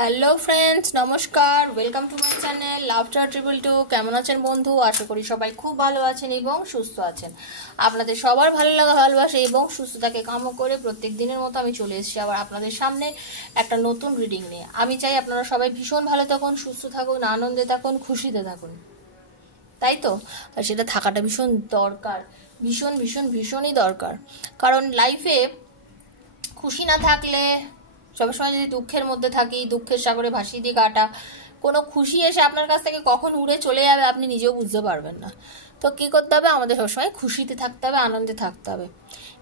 Hello friends, নমস্কার। Welcome to my channel laughter triple two. কেমন আছেন বন্ধু? আশা করি সবাই খুব ভালো আছেন এবং সুস্থ আছেন। আপনাদের সবার ভালো লাগা, ভালোবাসা এবং সুস্থতাকে কামনা করে প্রত্যেক দিনের মতো আমি চলে এসেছি আবার আপনাদের সামনে একটা নতুন রিডিং নিয়ে। আমি চাই আপনারা সবাই ভীষণ ভালো থাকুন, সুস্থ থাকুন, আনন্দে থাকুন, খুশিতে থাকুন, তাই তো? আর সেটা থাকাটা ভীষণ দরকার, ভীষণ ভীষণ ভীষণই দরকার। কারণ লাইফে খুশি না থাকলে, সবসময় যদি দুঃখের মধ্যে থাকি, দুঃখের সাগরে ভাসিয়ে দিয়ে কাটা, কোনো খুশি এসে আপনার কাছ থেকে কখন উড়ে চলে যাবে আপনি নিজেও বুঝতে পারবেন না। তো কী করতে হবে? আমাদের সবসময় খুশিতে থাকতে হবে, আনন্দে থাকতে হবে।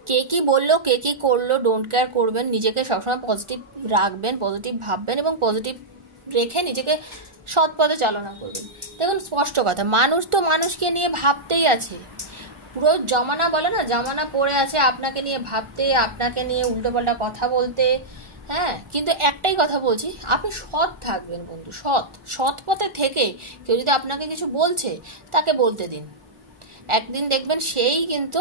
কে কি বললো, কে কি করলো, ডোন্ট কেয়ার করবেন। নিজেকে সবসময় পজিটিভ রাখবেন, পজিটিভ ভাববেন এবং পজিটিভ রেখে নিজেকে সৎ পথে চালনা করবেন। দেখুন, স্পষ্ট কথা, মানুষ তো মানুষকে নিয়ে ভাবতেই আছে। পুরো জমানা বলে না, জামানা পড়ে আছে আপনাকে নিয়ে ভাবতে, আপনাকে নিয়ে উল্টোপাল্টা কথা বলতে। হ্যাঁ, কিন্তু একটাই কথা বলছি, আপনি সৎ থাকবেন বন্ধু, সৎ সৎ পথে থেকে কেউ যদি আপনাকে কিছু বলছে তাকে বলতে দিন। একদিন দেখবেন সেই কিন্তু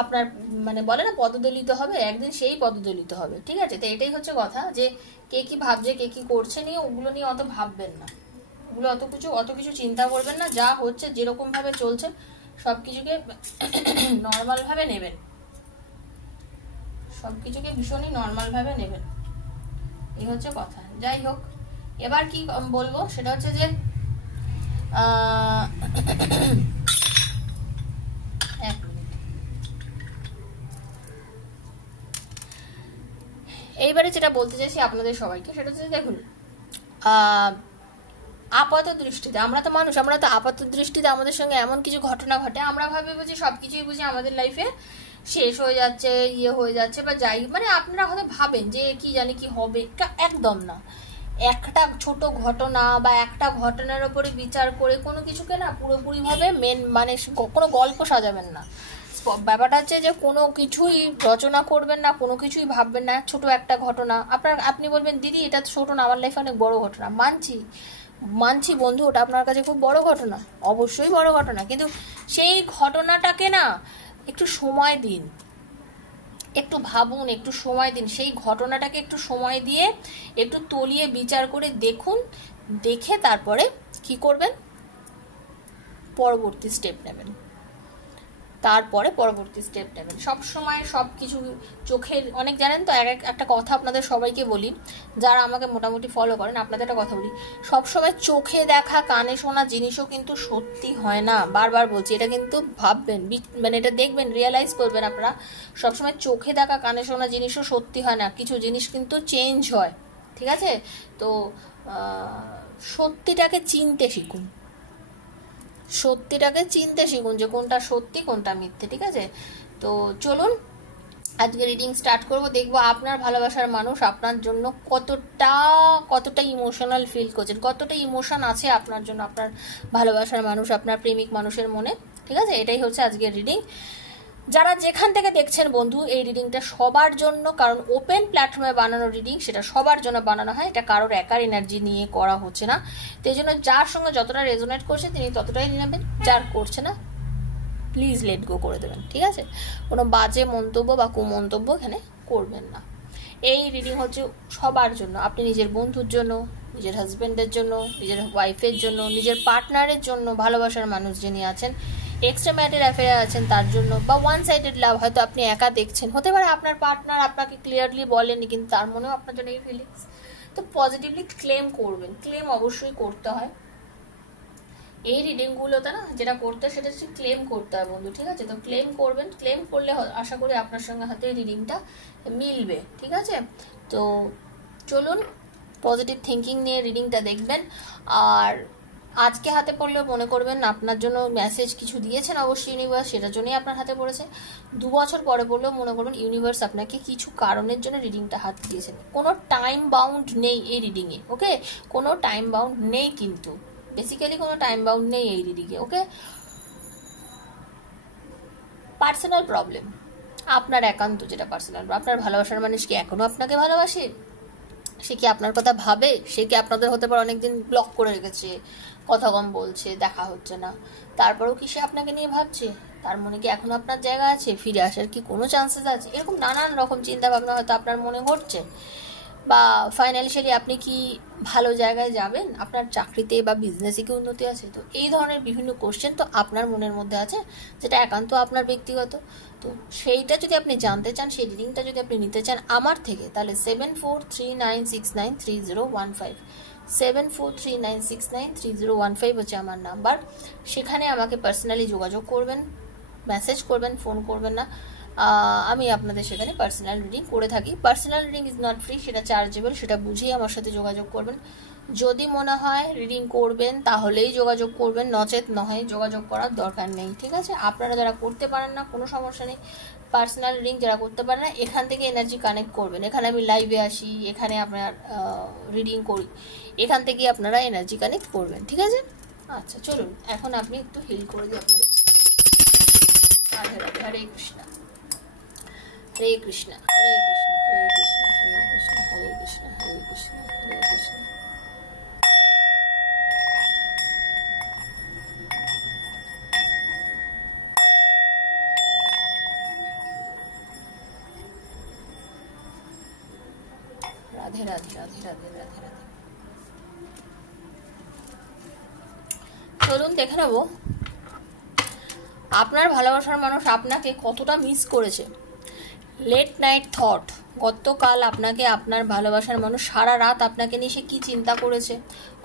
আপনার মানে বলে না পদদলিত হবে, একদিন সেই পদদলিত হবে। ঠিক আছে? তো এটাই হচ্ছে কথা, যে কে কি ভাবছে, কে কি করছে নিয়ে ওগুলো নিয়ে অত ভাববেন না, ওগুলো অত কিছু চিন্তা করবেন না। যা হচ্ছে, যেরকম ভাবে চলছে সব কিছুকে নর্মাল ভাবে নেবেন, সবকিছুকে ভীষণই নর্মাল ভাবে নেবেন, এই হচ্ছে কথা। যাই হোক, এবার কি বলবো সেটা হচ্ছে যে এক মিনিট, এইবারে যেটা বলতে চাইছি আপনাদের সবাইকে সেটা হচ্ছে, দেখুন, আপাত দৃষ্টিতে আমরা তো মানুষ, আমরা তো আপাত দৃষ্টিতে আমাদের সঙ্গে এমন কিছু ঘটনা ঘটে, আমরা ভাবি বুঝি সবকিছুই বুঝি আমাদের লাইফে শেষ হয়ে যাচ্ছে, ইয়ে হয়ে যাচ্ছে বা যাই, মানে আপনারা হয়তো ভাবেন যে কি জানি কি হবে। একদম না। একটা ছোট ঘটনা বা একটা ঘটনার উপরে বিচার করে কোনো কিছুকে না পুরোপুরিভাবে মানে কোনো গল্প সাজাবেন না। ব্যাপারটা হচ্ছে যে কোনো কিছুই রচনা করবেন না, কোনো কিছুই ভাববেন না। ছোট একটা ঘটনা আপনি বলবেন দিদি এটা ছোট না, আমার লাইফে অনেক বড় ঘটনা। মানছি বন্ধু, ওটা আপনার কাছে খুব বড় ঘটনা, অবশ্যই বড় ঘটনা, কিন্তু সেই ঘটনাটাকে না একটু সময় দিন, একটু ভাবুন, একটু সময় দিন, সেই ঘটনাটাকে একটু সময় দিয়ে একটু তলিয়ে বিচার করে দেখুন। দেখে তারপরে কি করবেন? পরবর্তী স্টেপ নেবেন। সব সময় সব কিছু চোখের অনেক, জানেন তো, একটা কথা আপনাদের সবাইকে বলি, যারা আমাকে মোটামুটি ফলো করেন, আপনাদের একটা কথা বলি, সবসময় চোখে দেখা কানে শোনা জিনিসও কিন্তু সত্যি হয় না। বারবার বলছি, এটা কিন্তু ভাববেন, মানে এটা দেখবেন, রিয়েলাইজ করবেন আপনারা। সবসময় চোখে দেখা কানে শোনা জিনিসও সত্যি হয় না, কিছু জিনিস কিন্তু চেঞ্জ হয়। ঠিক আছে? তো সত্যিটাকে চিনতে শিখুন, যে কোনটা সত্যি কোনটা মিথ্যে। ঠিক আছে? তো চলুন আজকে রিডিং স্টার্ট করব। দেখবো আপনার ভালোবাসার মানুষ আপনার জন্য কতটা ইমোশনাল ফিল করছেন, কতটা ইমোশন আছে আপনার জন্য আপনার ভালোবাসার মানুষ, আপনার প্রেমিক মানুষের মনে। ঠিক আছে? এটাই হচ্ছে আজকের রিডিং। যারা যেখান থেকে দেখছেন বন্ধু, এই রিডিংটা সবার জন্য, কারণ ওপেন প্ল্যাটফর্মে বানানো রিডিং, সেটা সবার জন্য বানানো হয়, এটা কারোর একার এনার্জি নিয়ে করা হচ্ছে না। তো এই জন্য যার সঙ্গে যতটা রেজোনেট করছে তিনি ততটাই নেবেন, যার করছে না প্লিজ লেট গো করে দেবেন। ঠিক আছে? কোনো বাজে মন্তব্য বা কুমন্তব্য এখানে করবেন না। এই রিডিং হচ্ছে সবার জন্য, আপনি নিজের বন্ধুর জন্য, নিজের হাজব্যান্ডের জন্য, নিজের ওয়াইফের জন্য, নিজের পার্টনারের জন্য, ভালোবাসার মানুষ যিনি আছেন, এক্সট্রা ম্যারিটাল অ্যাফেয়ার আছেন তার জন্য, বা ওয়ান সাইডেড লাভ, হয়তো আপনি একা দেখছেন, হতে পারে আপনার পার্টনার আপনাকে ক্লিয়ারলি বলেনি কিন্তু তার মনেও আপনার জন্য এই ফিলিংস। তো পজিটিভলি ক্লেম করবেন, ক্লেম অবশ্যই করতে হয় এই রিডিংগুলোতে না, যেটা করতে সেটা হচ্ছে ক্লেম করতে হয় বন্ধু। ঠিক আছে? তো ক্লেম করবেন, ক্লেম করলে আশা করি আপনার সঙ্গে হাতে রিডিংটা মিলবে। ঠিক আছে? তো চলুন পজিটিভ থিঙ্কিং নিয়ে রিডিংটা দেখবেন। আর আজকে হাতে পড়লেও মনে করবেন আপনার জন্য মেসেজ কিছু দিয়েছেন অবশ্যই ইউনিভার্স, সেটার জন্যই আপনার হাতে পড়েছে। 2 বছর পরে পড়লেও মনে করবেন ইউনিভার্স আপনাকে কিছু কারণের জন্য রিডিংটা হাত দিয়েছেন। কোনো টাইম বাউন্ড নেই এই রিডিংয়ে। ওকে? কোনো টাইম বাউন্ড নেই, কিন্তু বেসিক্যালি কোনো টাইম বাউন্ড নেই এই রিডিংয়ে। ওকে? পার্সোনাল প্রবলেম, আপনার একান্ত যেটা পার্সোনাল, আপনার ভালোবাসার মানুষ কি এখনো আপনাকে ভালোবাসে? সে কি আপনার কথা ভাবে? সে কি আপনাদের হতে পারে অনেকদিন ব্লক করে রেখেছে, কথা কম বলছে, দেখা হচ্ছে না, তারপরেও কি সে আপনাকে নিয়ে ভাবছে? তার মনে কি এখনো আপনার জায়গা আছে? ফিরে আসার কি কোনো চান্সেস আছে? এরকম নানান রকম চিন্তা ভাবনা হয়তো আপনার মনে ঘটছে। বা ফাইন্যান্সিয়ালি আপনি কি ভালো জায়গায় যাবেন, আপনার চাকরিতে বা বিজনেসে কি উন্নতি আছে। তো এই ধরনের বিভিন্ন কোশ্চেন তো আপনার মনের মধ্যে আছে, যেটা একান্ত আপনার ব্যক্তিগত। তো সেইটা যদি আপনি জানতে চান, সেই রিডিংটা যদি আপনি নিতে চান আমার থেকে, তাহলে 7439693015 7439693015 হচ্ছে আমার নাম্বার। সেখানে আমাকে পার্সোনালি যোগাযোগ করবেন, মেসেজ করবেন, ফোন করবেন না। আমি আপনাদের সেখানে পার্সোনাল রিডিং করে থাকি। Personal reading is not free, সেটা চার্জেবল, সেটা বুঝেই আমার সাথে যোগাযোগ করবেন। যদি মনে হয় রিডিং করবেন তাহলেই যোগাযোগ করবেন, নচেত নয়, যোগাযোগ করার দরকার নেই, ঠিক আছে। আপনারা যারা করতে পারেন না কোনো সমস্যা নেই, পার্সোনাল রিডিং যারা করতে পারেন না এখান থেকে এনার্জি কানেক্ট করবেন। এখানে আমি লাইভে আসি, এখানে আপনার রিডিং করি, এখান থেকে আপনারা এনার্জি কানেক্ট করবেন, ঠিক আছে। আচ্ছা চলুন এখন আপনি একটু হিল করে দিই আপনাদের। রাধে রাধে, হরে কৃষ্ণ হরে কৃষ্ণ হরে কৃষ্ণ হরে কৃষ্ণ হরে কৃষ্ণ হরে কৃষ্ণ হরে কৃষ্ণ হরে কৃষ্ণ। রাধে রাধে রাধে রাধে রাধে রাধে। চলুন দেখে নেব আপনার ভালোবাসার মানুষ আপনাকে কতটা মিস করেছে। লেট নাইট থট, গতকাল আপনাকে আপনার ভালোবাসার মানুষ সারা রাত আপনাকে নিয়ে সে কী চিন্তা করেছে,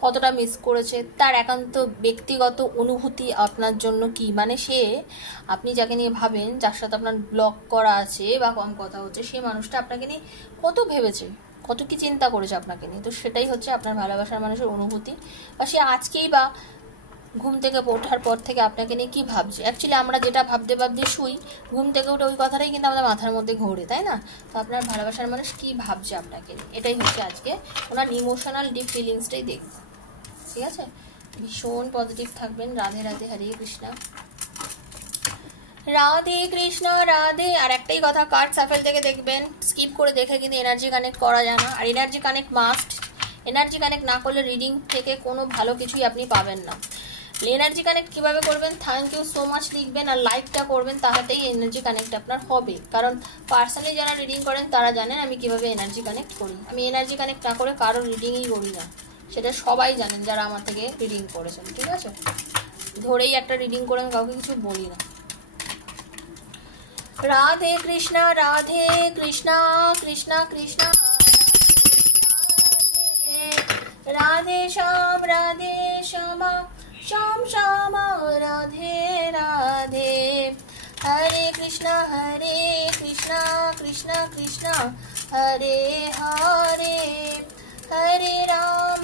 কতটা মিস করেছে, তার একান্ত ব্যক্তিগত অনুভূতি আপনার জন্য কি, মানে সে আপনি যাকে নিয়ে ভাবেন, যার সাথে আপনার ব্লক করা আছে বা কম কথা হচ্ছে, সেই মানুষটা আপনাকে নিয়ে কত ভেবেছে, কত কি চিন্তা করেছে আপনাকে নিয়ে। তো সেটাই হচ্ছে আপনার ভালোবাসার মানুষের অনুভূতি। বা সে আজকেই বা ঘুম থেকে ওঠার পর থেকে আপনাকে নিয়ে কী ভাবছে। অ্যাকচুয়ালি আমরা যেটা ভাবতে ভাবতে শুই, ঘুম থেকে উঠে ওই কথাটাই কিন্তু আমাদের মাথার মধ্যে ঘোরে, তাই না। তো আপনার ভালোবাসার মানুষ কী ভাবছে আপনাকে নিয়ে, এটাই হচ্ছে আজকে ওনার ইমোশনাল ডিপ ফিলিংসটাই দেখব, ঠিক আছে। ভীষণ পজিটিভ থাকবেন। রাধে রাধে, হরে কৃষ্ণ রাধে কৃষ্ণ রাধে। আর একটাই কথা, কার্ড সাফেল থেকে দেখবেন, স্কিপ করে দেখে কিন্তু এনার্জি কানেক্ট করা যায় না। আর energy connect must, energy connect না করলে রিডিং থেকে কোনো ভালো কিছুই আপনি পাবেন না। এনার্জি কানেক্ট কীভাবে করবেন, থ্যাংক ইউ সো মাচ লিখবেন আর লাইকটা করবেন, তাহলেই এনার্জি কানেক্ট আপনার হবে। কারণ পার্সোনালি যারা রিডিং করেন তারা জানেন আমি কিভাবে এনার্জি কানেক্ট করি। আমি এনার্জি কানেক্ট না করে কারো রিডিংই করি না, সেটা সবাই জানেন যারা আমার থেকে রিডিং করেছেন, ঠিক আছে। ধরেই একটা রিডিং করে আমি কাউকে কিছু বলি না। রাধে কৃষ্ণ রাধে কৃষ্ণ কৃষ্ণ কৃষ্ণ রাধে শ্যাম রাধে শ্যামা শ্যাম শ্যামা রাধে রাধে। হরে কৃষ্ণ কৃষ্ণ কৃষ্ণ হরে হরে, হরে রাম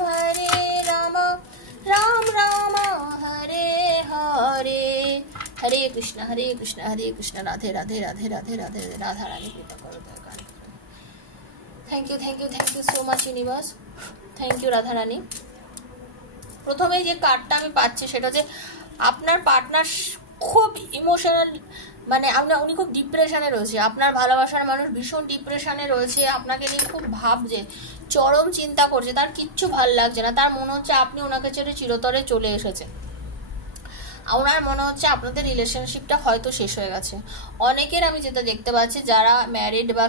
রাম রাম হরে হরে। হরে কৃষ্ণ হরে কৃষ্ণ রাধে রাধে রাধে রাধে রাধে রাধা রানী কৃপা করো দয়া। Thank you so much universe, thank you Radha Rani. প্রথমেই যে কার্ডটা আমি পাচ্ছি সেটা হচ্ছে আপনার পার্টনার খুব ইমোশনাল, মানে উনি খুব ডিপ্রেশনে রয়েছে। আপনার ভালোবাসার মানুষ ভীষণ ডিপ্রেশনে রয়েছে, আপনাকে নিয়ে খুব ভাবছে, চরম চিন্তা করছে, তার কিচ্ছু ভাল লাগছে না, তার মনে হচ্ছে আপনি ওনাকে ছেড়ে চিরতরে চলে এসেছেন। ওনার মনে হচ্ছে আপনাদের রিলেশনশিপটা হয়তো শেষ হয়ে গেছে। অনেকের আমি যেটা দেখতে পাচ্ছি যারা ম্যারিড বা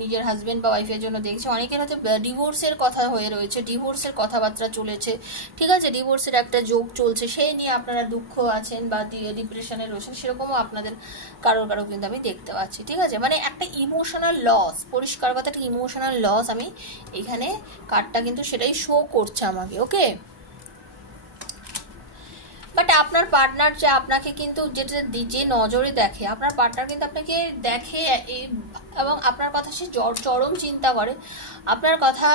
নিজের হাজব্যান্ড বা ওয়াইফের জন্য দেখছে, অনেকের হয়তো ডিভোর্সের কথা হয়ে রয়েছে, ডিভোর্সের কথাবার্তা চলেছে, ঠিক আছে, ডিভোর্সের একটা যোগ চলছে, সেই নিয়ে আপনারা দুঃখ আছেন বা ডিপ্রেশনে রয়েছেন, সেরকমও আপনাদের কারো কিন্তু আমি দেখতে পাচ্ছি, ঠিক আছে। মানে একটা ইমোশনাল লস, পরিষ্কার কথা একটা ইমোশনাল লস, আমি এখানে কার্ডটা কিন্তু সেটাই শো করছে আমাকে, ওকে। বাট আপনার পার্টনার যে আপনাকে কিন্তু যেটা যে নজরে দেখে, আপনার পার্টনার কিন্তু আপনাকে দেখে এবং আপনার কথা সে চরম চিন্তা করে, আপনার কথা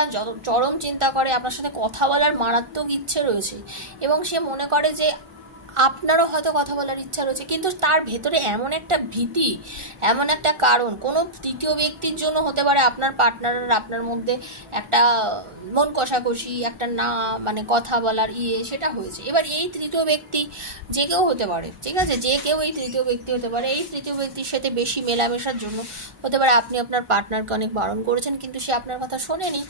চরম চিন্তা করে, আপনার সাথে কথা বলার মারাত্মক ইচ্ছে রয়েছে এবং সে মনে করে যে আপনারও হয়তো কথা বলার ইচ্ছা রয়েছে, কিন্তু তার ভেতরে এমন একটা ভীতি, এমন একটা কারণ, কোনো তৃতীয় ব্যক্তির জন্য হতে পারে আপনার পার্টনারের আপনার মধ্যে একটা মন কষাকষি, একটা না মানে কথা বলার সেটা হয়েছে। এবার এই তৃতীয় ব্যক্তি যে কেউ হতে পারে, ঠিক আছে, যে কেউ এই তৃতীয় ব্যক্তি হতে পারে। এই তৃতীয় ব্যক্তির সাথে বেশি মেলামেশার জন্য হতে পারে আপনি আপনার পার্টনারকে অনেক বারণ করেছেন, কিন্তু সে আপনার কথা শোনেনি।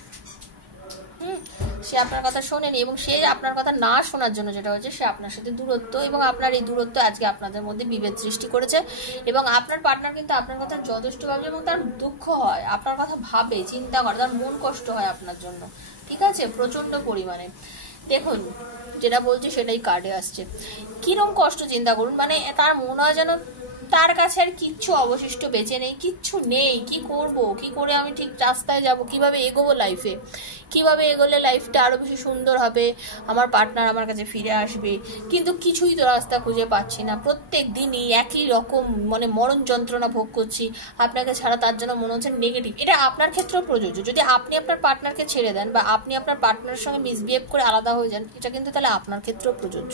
সে আপনার কথা শোনেনি, এবং সে আপনার কথা না শোনার জন্য যেটা হচ্ছে, সে আপনার সাথে দূরত্ব, এবং আপনার এই দূরত্ব আজকে আপনাদের মধ্যে বিভেদ সৃষ্টি করেছে। এবং আপনার পার্টনার কিন্তু আপনার কথা যথেষ্ট ভাবে, এবং তার দুঃখ হয়, আপনার কথা ভাবে, চিন্তা করে, তার মন কষ্ট হয় আপনার জন্য, ঠিক আছে, প্রচন্ড পরিমাণে। দেখুন যেটা বলছি সেটাই কার্ডে আসছে। কিরম কষ্ট চিন্তা করুন, মানে তার মনে হয় যেন তার কাছে আর কিচ্ছু অবশিষ্ট বেঁচে নেই, কিচ্ছু নেই, কি করব, কি করে আমি ঠিক রাস্তায় যাব, কিভাবে এগোবো লাইফে, কিভাবে এগোলে লাইফটা আরো বেশি সুন্দর হবে, আমার পার্টনার আমার কাছে ফিরে আসবে, কিন্তু কিছুই তো রাস্তা খুঁজে পাচ্ছি না। প্রত্যেক দিনই একই রকম মানে মরণ যন্ত্রণা ভোগ করছি, আপনাকে ছাড়া তার জন্য মনে হচ্ছে নেগেটিভ। এটা আপনার ক্ষেত্রেও প্রযোজ্য। যদি আপনি আপনার পার্টনারকে ছেড়ে দেন বা আপনি আপনার পার্টনারের সঙ্গে মিসবিহেভ করে আলাদা হয়ে যান, এটা কিন্তু তাহলে আপনার ক্ষেত্রেও প্রযোজ্য।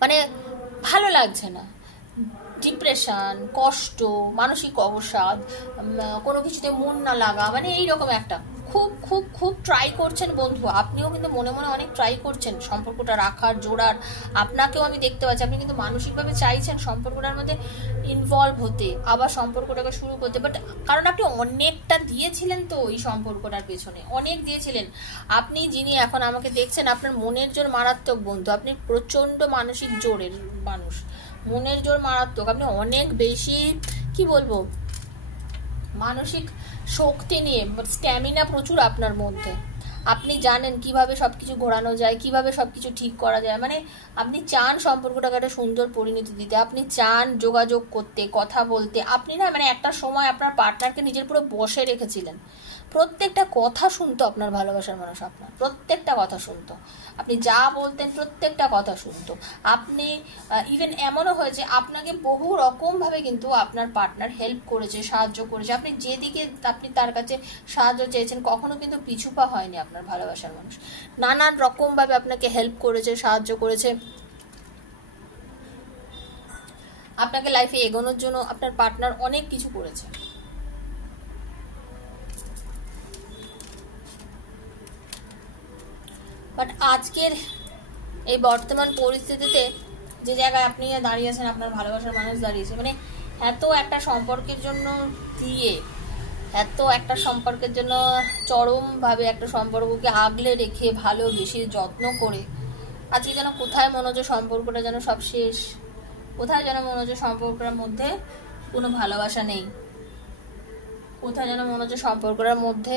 মানে ভালো লাগছে না, ডিপ্রেশন, কষ্ট, মানসিক অবসাদ, কোনো কিছুতে মন না লাগা, মানে এইরকম একটা খুব খুব খুব ট্রাই করছেন বন্ধু, আপনিও কিন্তু মনে মনে অনেক ট্রাই করছেন সম্পর্কটা রাখার, জোড়ার। আপনাকেও আমি দেখতে পাচ্ছি, আপনি কিন্তু মানসিকভাবে চাইছেন সম্পর্কটার মধ্যে ইনভলভ হতে, আবার সম্পর্কটাকে শুরু করতে, বাট কারণ আপনি অনেকটা দিয়েছিলেন তো এই সম্পর্কটার পেছনে, অনেক দিয়েছিলেন। আপনি যিনি এখন আমাকে দেখছেন, আপনার মনের জোর মারাত্মক বন্ধু, আপনি প্রচন্ড মানসিক জোরের মানুষ, মনের জোর মারাত্মক, আপনি অনেক বেশি কি বলবো মানসিক শক্তি নিয়ে, স্ট্যামিনা প্রচুর আপনার মধ্যে, আপনি জানেন কিভাবে সবকিছু ঘোরানো যায়, কিভাবে সবকিছু ঠিক করা যায়, মানে আপনি চান সম্পর্কটাকে একটা সুন্দর পরিণতি দিতে, আপনি চান যোগাযোগ করতে, কথা বলতে, আপনি না মানে একটা সময় আপনার পার্টনারকে নিজের পুরো বশে রেখেছিলেন, প্রত্যেকটা কথা শুনতো আপনার ভালোবাসার মানুষ, আপনার প্রত্যেকটা কথা শুনতো, আপনি যা বলতেন প্রত্যেকটা কথা শুনতো। আপনি ইভেন এমনও হয়েছে আপনাকে বহু রকমভাবে কিন্তু আপনার পার্টনার হেল্প করেছে, সাহায্য করেছে, আপনি যেদিকে আপনি তার কাছে সাহায্য চেয়েছেন কখনো কিন্তু পিছুপা হয়নি আপনার ভালোবাসার মানুষ, নানান রকমভাবে আপনাকে হেল্প করেছে, সাহায্য করেছে, আপনাকে লাইফে এগোনোর জন্য আপনার পার্টনার অনেক কিছু করেছে। বাট আজকের এই বর্তমান পরিস্থিতিতে যে জায়গায় আপনি দাঁড়িয়েছেন, আপনার ভালোবাসার মানুষ দাঁড়িয়েছে, মানে এত একটা সম্পর্কের জন্য দিয়ে, এত একটা সম্পর্কের জন্য চরমভাবে একটা সম্পর্ককে আগলে রেখে ভালোবেসে যত্ন করে আজকে যেন কোথায় মনে হচ্ছে সম্পর্কটা যেন সব শেষ, কোথায় যেন মনে হচ্ছে সম্পর্কটার মধ্যে কোনো ভালোবাসা নেই, কোথায় যেন মনে হচ্ছে সম্পর্কটার মধ্যে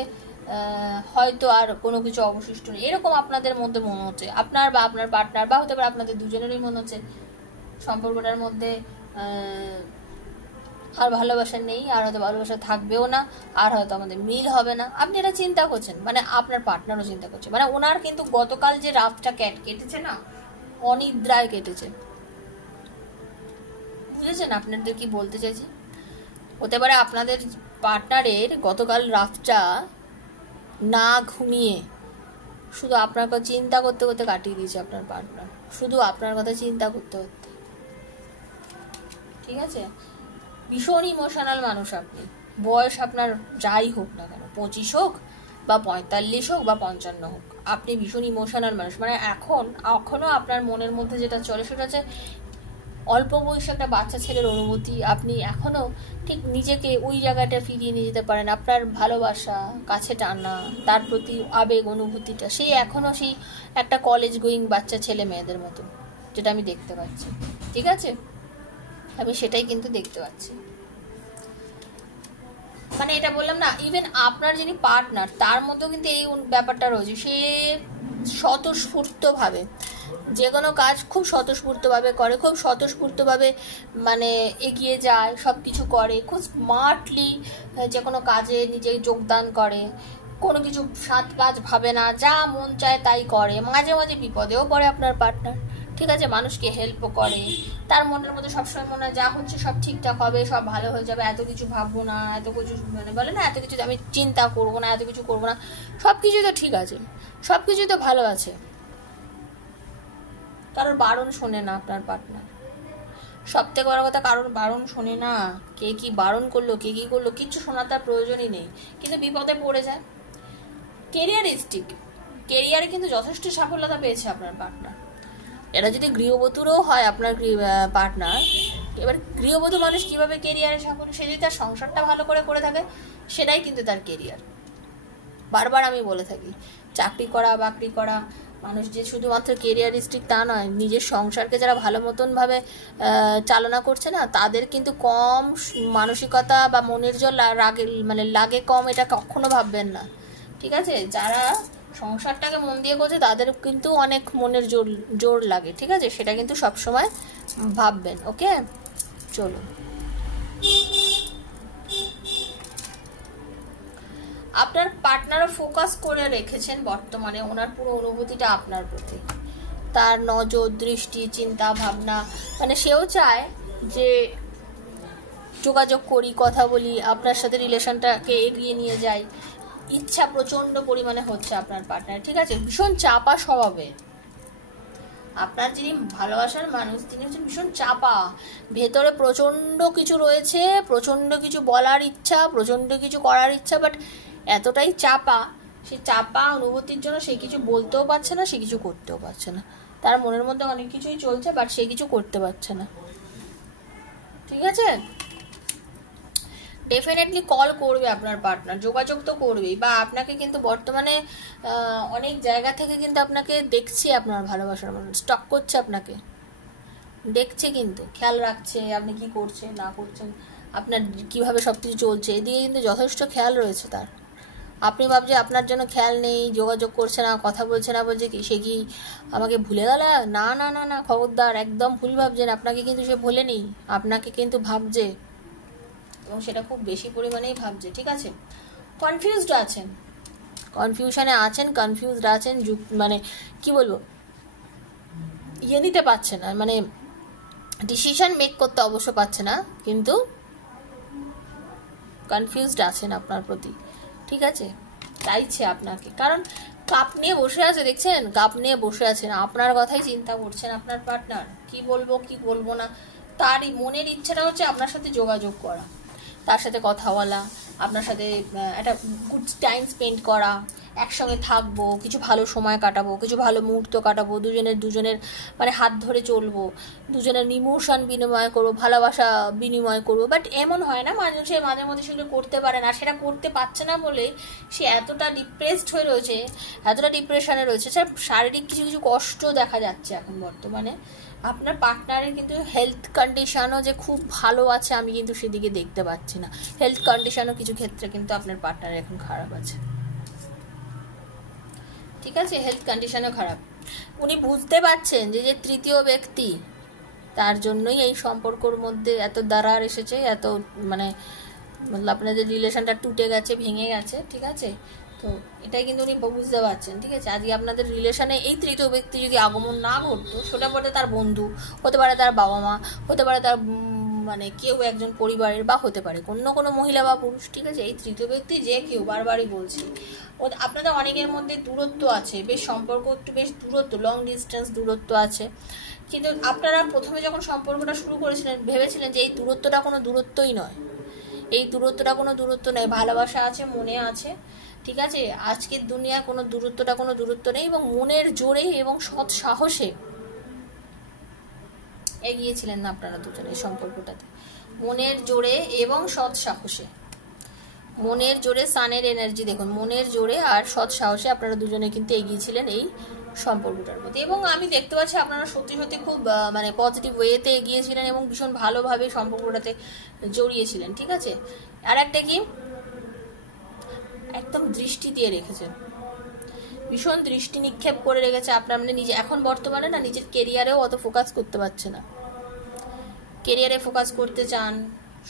হয়তো আর কোনো কিছু অবশিষ্ট নেই, এরকম আপনাদের মধ্যে মনে হচ্ছে, আপনার বা আপনার পার্টনার বা হতে পারে আপনাদের দুজনেরই মনে হচ্ছে সম্পর্কটার মধ্যে আর ভালোবাসা নেই, আর হয়তো ভালোবাসা থাকবেও না, আর হয়তো আমাদের মিল হবে না। আপনি এটা চিন্তা করছেন, মানে আপনার পার্টনারও চিন্তা করছে, মানে ওনার কিন্তু গতকাল যে রাতটা কেটেছে না, অনিদ্রায় কেটেছে, বুঝেছেন আপনাদের কি বলতে চাইছি? হতে পারে আপনাদের পার্টনারের গতকাল রাতটা না ঘুমিয়ে শুধু আপনার কথা চিন্তা করতে করতে কাটিয়ে দিয়েছে আপনার পার্টনার, শুধু আপনার কথা চিন্তা করতে করতে, ঠিক আছে? ভীষণ ইমোশনাল মানুষ আপনি, বয়স আপনার যাই হোক না কেন, 25 হোক বা 45 হোক বা 55 হোক, আপনি ভীষণ ইমোশনাল মানুষ। মানে এখনো আপনার মনের মধ্যে যেটা চলে সেটা হচ্ছে অল্প বয়সে একটা বাচ্চা ছেলের অনুভূতি, আপনি এখনো ঠিক নিজেকে ওই জায়গাটা ফিরিয়ে নিয়ে যেতে পারেন, আপনার ভালোবাসা, কাছে টানা, তার প্রতি আবেগ অনুভূতিটা সেই এখনো সেই একটা কলেজ গোয়িং বাচ্চা ছেলে মেয়েদের মতো, যেটা আমি দেখতে পাচ্ছি, ঠিক আছে? আমি সেটাই কিন্তু দেখতে পাচ্ছি। মানে এটা বললাম না, ইভেন আপনার যিনি পার্টনার তার মধ্যেও কিন্তু এই ব্যাপারটা রয়েছে, সে স্বতঃস্ফূর্তভাবে যে কোনো কাজ খুব স্বতঃস্ফূর্তভাবে করে, খুব স্বতঃস্ফূর্তভাবে মানে এগিয়ে যায়, সব কিছু করে, খুব স্মার্টলি যে কোনো কাজে নিজে যোগদান করে, কোনো কিছু সাত পাঁচ ভাবে না, যা মন চায় তাই করে, মাঝে মাঝে বিপদেও পড়ে আপনার পার্টনার, ঠিক আছে, মানুষকে হেল্পও করে, তার মনের মধ্যে সবসময় মনে হয় যা হচ্ছে সব ঠিকঠাক হবে, সব ভালো হয়ে যাবে, এত কিছু ভাববো না, এত কিছু মানে বলে না এত কিছু আমি চিন্তা করবো না, এত কিছু করবো না, সব কিছুই তো ঠিক আছে, সব কিছুই তো ভালো আছে, কারোর বারণ শোনে না আপনার পার্টনার, সব থেকে বড় কথা কারোর বারণ শোনে না, কে কি বারণ করলো, কে কি করলো, কিচ্ছু শোনার তার প্রয়োজনই নেই, কিন্তু বিপদে পড়ে যায়। কেরিয়ারিস্টিক, কেরিয়ারে কিন্তু যথেষ্ট সাফল্যতা পেয়েছে আপনার পার্টনার। এটা যদি গৃহবধূরও হয় আপনার পার্টনার, এবার গৃহবধূ মানুষ কিভাবে কেরিয়ারে সাফল্য, সে যদি তার সংসারটা ভালো করে থাকে সেটাই কিন্তু তার কেরিয়ার, বারবার আমি বলে থাকি, চাকরি করা বাকরি করা মানুষ যে শুধুমাত্র কেরিয়ারিস্টিক তা নয়, নিজের সংসারকে যারা ভালো মতনভাবে চালনা করছে না, তাদের কিন্তু কম মানসিকতা বা মনের জোর লাগে কম, এটা কখনো ভাববেন না। ঠিক আছে, যারা সংসারটাকে মন দিয়ে করছে তাদের কিন্তু অনেক মনের জোর লাগে। ঠিক আছে, সেটা কিন্তু সবসময় ভাববেন। ওকে, চলো। আপনার পার্টনারও ফোকাস করে রেখেছেন বর্তমানে, ওনার পুরো অনুভূতিটা আপনার প্রতি, তার নজর দৃষ্টি চিন্তা ভাবনা, মানে সেও চায় যে যোগাযোগ করি, কথা বলি, আপনার সাথে রিলেশনটাকে এগিয়ে নিয়ে যাই, ইচ্ছা প্রচন্ড পরিমাণে হচ্ছে আপনার পার্টনার। ঠিক আছে, ভীষণ চাপা স্বভাবের আপনার যিনি ভালোবাসার মানুষ, তিনি হচ্ছেন ভীষণ চাপা, ভেতরে প্রচন্ড কিছু রয়েছে, প্রচন্ড কিছু বলার ইচ্ছা, প্রচন্ড কিছু করার ইচ্ছা, বাট এতটাই চাপা, সেই চাপা অনুভূতির জন্য সে কিছু বলতেও পারছে না, সে কিছু করতেও পারছে না। তার মনের মধ্যে অনেক কিছুই চলছে, বাট সে কিছু করতে পারছে না। ঠিক আছে, ডেফিনেটলি কল করবে আপনার পার্টনার, যোগাযোগ তো করবেই, বা আপনাকে কিন্তু বর্তমানে অনেক জায়গা থেকে কিন্তু আপনাকে দেখছে, আপনার ভালোবাসার মানুষ স্টক করছে, আপনাকে দেখছে, কিন্তু খেয়াল রাখছে আপনি কি করছেন না করছেন, আপনার কিভাবে সব কিছু চলছে, এদিকে কিন্তু যথেষ্ট খেয়াল রয়েছে তার। আপনি ভাবছে আপনার জন্য খেয়াল নেই, যোগাযোগ করছে না, কথা বলছে না, বলছে কি সে কি আমাকে ভুলে গেল? না না না না, খবরদার, একদম ভুল ভাবছেন। আপনাকে কিন্তু সে ভোলেনি, আপনাকে কিন্তু ভাবছে, এবং সেটা খুব বেশি পরিমাণেই ভাবছে। ঠিক আছে, কনফিউজড আছেন, কনফিউশনে আছেন, কনফিউজড আছেন, মানে কি বলবো, নিতে পারছে না, মানে ডিসিশন মেক করতে অবশ্য পারছে না, কিন্তু কনফিউজড আছেন আপনার প্রতি। ঠিক আছে, চাইছে আপনাকে, কারণ কাপ নিয়ে বসে আছে, দেখছেন, কাপ নিয়ে বসে আছেন, আপনার কথাই চিন্তা করছেন আপনার পার্টনার, কি বলবো কি বলবো না। তারই মনের ইচ্ছাটা হচ্ছে আপনার সাথে যোগাযোগ করা, তার সাথে কথা বলা, আপনার সাথে একটা গুড টাইম স্পেন্ড করা, একসঙ্গে থাকবো, কিছু ভালো সময় কাটাবো, কিছু ভালো মুহূর্ত কাটাবো, দুজনের মানে হাত ধরে চলবো, দুজনের ইমোশন বিনিময় করবো, ভালোবাসা বিনিময় করবো। বাট এমন হয় না, সে মাঝে মধ্যে সেগুলো করতে পারে না, সেটা করতে পারছে না বলে সে এতটা ডিপ্রেসড হয়ে রয়েছে, এতটা ডিপ্রেশনে রয়েছে, সে শারীরিক কিছু কিছু কষ্ট দেখা যাচ্ছে এখন বর্তমানে। আপনার পার্টনারের কিন্তু হেলথ কন্ডিশনও যে খুব ভালো আছে আমি কিন্তু সেদিকে দেখতে পাচ্ছি না। হেলথ কন্ডিশনও কিছু ক্ষেত্রে কিন্তু আপনার পার্টনার এখন খারাপ আছে। ঠিক আছে, হেলথ কন্ডিশনও খারাপ। উনি বুঝতে পারছেন যে তৃতীয় ব্যক্তি, তার জন্যই এই সম্পর্কর মধ্যে এত দরার এসেছে, এত মানে আপনাদের রিলেশনটা টুটে গেছে, ভেঙে গেছে। ঠিক আছে, তো এটাই কিন্তু উনি বুঝতে পারছেন। ঠিক আছে, আজকে আপনাদের রিলেশনে এই তৃতীয় ব্যক্তি যদি আগমন না ঘটতো, সেটা বলতে তার বন্ধু হতে পারে, তার বাবা মা হতে পারে, তার মানে কেউ একজন পরিবারের, বা হতে পারে কোনো মহিলা বা পুরুষ। ঠিক আছে, এই তৃতীয় ব্যক্তি যে কেউ, বারবারই বলছি, আপনাদের অনেকের মধ্যে দূরত্ব আছে, বেশ সম্পর্ক একটু বেশ দূরত্ব, লং ডিস্টেন্স দূরত্ব আছে, কিন্তু আপনারা প্রথমে যখন সম্পর্কটা শুরু করেছিলেন ভেবেছিলেন যে এই দূরত্বটা কোনো দূরত্বই নয়, এই দূরত্বটা কোনো দূরত্ব নয়, ভালোবাসা আছে, মনে আছে। ঠিক আছে, আজকের দুনিয়ায় কোনো দূরত্ব নেই, এবং মনের জোরে এবং সৎ সাহসে এগিয়েছিলেন না আপনারা দুজনে এই সম্পর্কটাতে, মনের জোরে এবং সৎ সাহসে, মনের জোরে, সানের এনার্জি দেখুন, মনের জোরে আর সৎ সাহসে আপনারা দুজনে কিন্তু এগিয়েছিলেন এই সম্পর্কটার মধ্যে, এবং আমি দেখতে পাচ্ছি আপনারা সত্যি সত্যি খুব মানে পজিটিভ ওয়েতে এগিয়েছিলেন এবং ভীষণ ভালোভাবে সম্পর্কটাতে জড়িয়েছিলেন। ঠিক আছে, আর একটা কি, একদম দৃষ্টি দিয়ে রেখেছেন, ভীষণ দৃষ্টি নিক্ষেপ করে রেখেছে আপনার, মানে নিজে এখন বর্তমানে না নিজের কেরিয়ারেও অত ফোকাস করতে পারছে না, কেরিয়ারে ফোকাস করতে চান,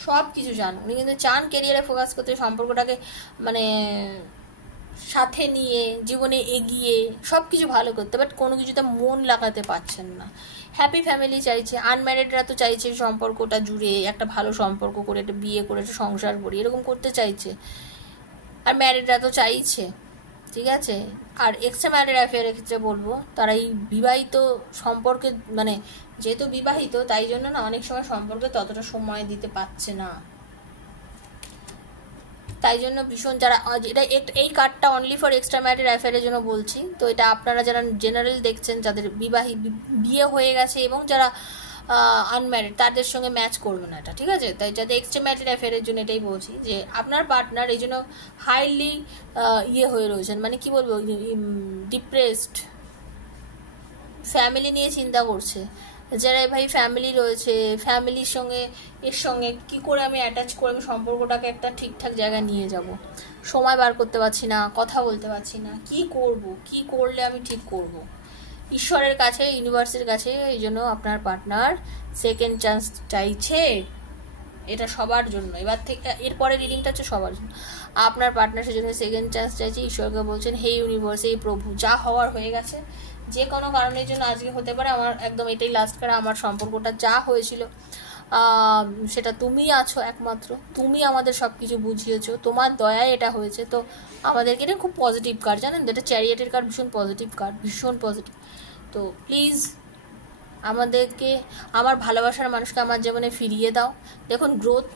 সব কিছু চান উনি, কিন্তু চান কেরিয়ারে ফোকাস করতে, সম্পর্কটাকে মানে সাথে নিয়ে জীবনে এগিয়ে সব কিছু ভালো করতে, বাট কোনো কিছুতে মন লাগাতে পারছেন না। হ্যাপি ফ্যামিলি চাইছে, আনম্যারিডরা তো চাইছে সম্পর্কটা জুড়ে একটা ভালো সম্পর্ক করে, একটা বিয়ে করে, একটা সংসার করি, এরকম করতে চাইছে, আর ম্যারিডরা তো চাইছে। ঠিক আছে, আর এক্সট্রা ম্যারিড অ্যাফেয়ারের ক্ষেত্রে বলবো, তারা এই বিবাহিত সম্পর্কে, মানে যেহেতু বিবাহিত তাই জন্য না অনেক সময় সম্পর্কে ততটা সময় দিতে পারছে না, তাই জন্য ভীষণ যারা, এটা এই কার্ডটা অনলি ফর এক্সট্রা ম্যারিড অ্যাফেয়ারের জন্য বলছি, তো এটা আপনারা যারা জেনারেল দেখছেন, যাদের বিয়ে হয়ে গেছে এবং যারা আনম্যারিড তাদের সঙ্গে ম্যাচ করবে না এটা, ঠিক আছে? তাই যাতে এক্সট্রা ম্যারিড অ্যাফেয়ারের জন্য এটাই বলছি যে আপনার পার্টনার এই জন্য হাইলি হয়ে রয়েছেন, মানে কি বলবো, ডিপ্রেসড, ফ্যামিলি নিয়ে চিন্তা করছে। যারা ভাই ফ্যামিলি রয়েছে, ফ্যামিলির সঙ্গে এর সঙ্গে কি করে আমি অ্যাটাচ করে আমি সম্পর্কটাকে একটা ঠিকঠাক জায়গায় নিয়ে যাব, সময় বার করতে পারছি না, কথা বলতে পারছি না, কি করব, কি করলে আমি ঠিক করব। ঈশ্বরের কাছে, ইউনিভার্সের কাছে এই জন্য আপনার পার্টনার সেকেন্ড চান্স চাইছে। এটা সবার জন্য, এবার থেকে এরপরে রিডিংটা হচ্ছে সবার জন্য। আপনার পার্টনার সেজন্য সেকেন্ড চান্স চাইছে, ঈশ্বরকে বলছেন হে ইউনিভার্স, এই প্রভু, যা হওয়ার হয়ে গেছে, যে কোনো কারণের জন্য আজকে হতে পারে, আমার একদম এটাই লাস্ট করে, আমার সম্পর্কটা যা হয়েছিল সেটা তুমি আছো একমাত্র, তুমি আমাদের সব কিছু বুঝিয়েছো, তোমার দয়ায় এটা হয়েছে। তো আমাদেরকে এটা খুব পজিটিভ কার্ড, জানেন তো, এটা চ্যারিয়েটের কার্ড, ভীষণ পজিটিভ কার্ড, ভীষণ পজিটিভ। তো প্লিজ আমাদেরকে, আমার ভালোবাসার মানুষকে আমার জীবনে ফিরিয়ে দাও। দেখুন গ্রোথ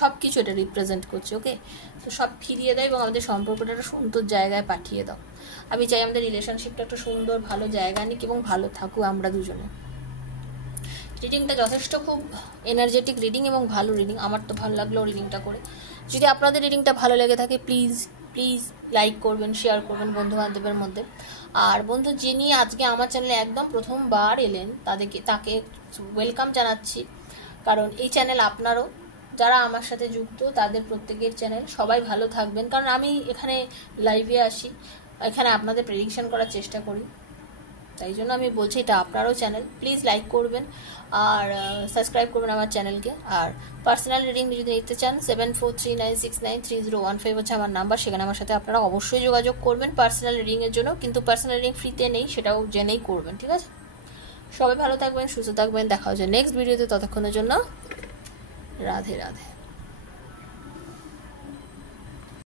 সব কিছু এটা রিপ্রেজেন্ট করছে, ওকে? তো সব ফিরিয়ে দাও এবং আমাদের সম্পর্কটা একটা সুন্দর জায়গায় পাঠিয়ে দাও। আমি চাই আমাদের রিলেশনশিপটা একটা সুন্দর ভালো জায়গায় নিক এবং ভালো থাকুক আমরা দুজনে। রিডিংটা যথেষ্ট খুব এনার্জেটিক রিডিং এবং ভালো রিডিং, আমার তো ভালো লাগলো রিডিংটা করে। যদি আপনাদের রিডিংটা ভালো লেগে থাকে প্লিজ প্লিজ লাইক করবেন, শেয়ার করবেন বন্ধু বান্ধবের মধ্যে। আর বন্ধু যিনি আজকে আমার চ্যানেলে একদম প্রথমবার এলেন তাকে ওয়েলকাম জানাচ্ছি, কারণ এই চ্যানেল আপনারও, যারা আমার সাথে যুক্ত তাদের প্রত্যেকের চ্যানেল। সবাই ভালো থাকবেন, কারণ আমি এখানে লাইভে আসি, এখানে আপনাদের প্রেডিকশন করার চেষ্টা করি, তাই জন্য আমি বলছি এটা আপনারও চ্যানেল। প্লিজ লাইক করবেন আর সাবস্ক্রাইব করবেন আমার চ্যানেলকে। আর পার্সোনাল রিডিং যদি নিতে চান 7439693015 হচ্ছে আমার নাম্বার, সেখানে আমার সাথে আপনারা অবশ্যই যোগাযোগ করবেন পার্সোনাল রিডিংয়ের জন্য। কিন্তু পার্সোনাল রিডিং ফ্রিতে নেই, সেটাও জেনেই করবেন, ঠিক আছে? সবাই ভালো থাকবেন, সুস্থ থাকবেন, দেখা হচ্ছে নেক্সট ভিডিওতে। ততক্ষণের জন্য রাধে রাধে।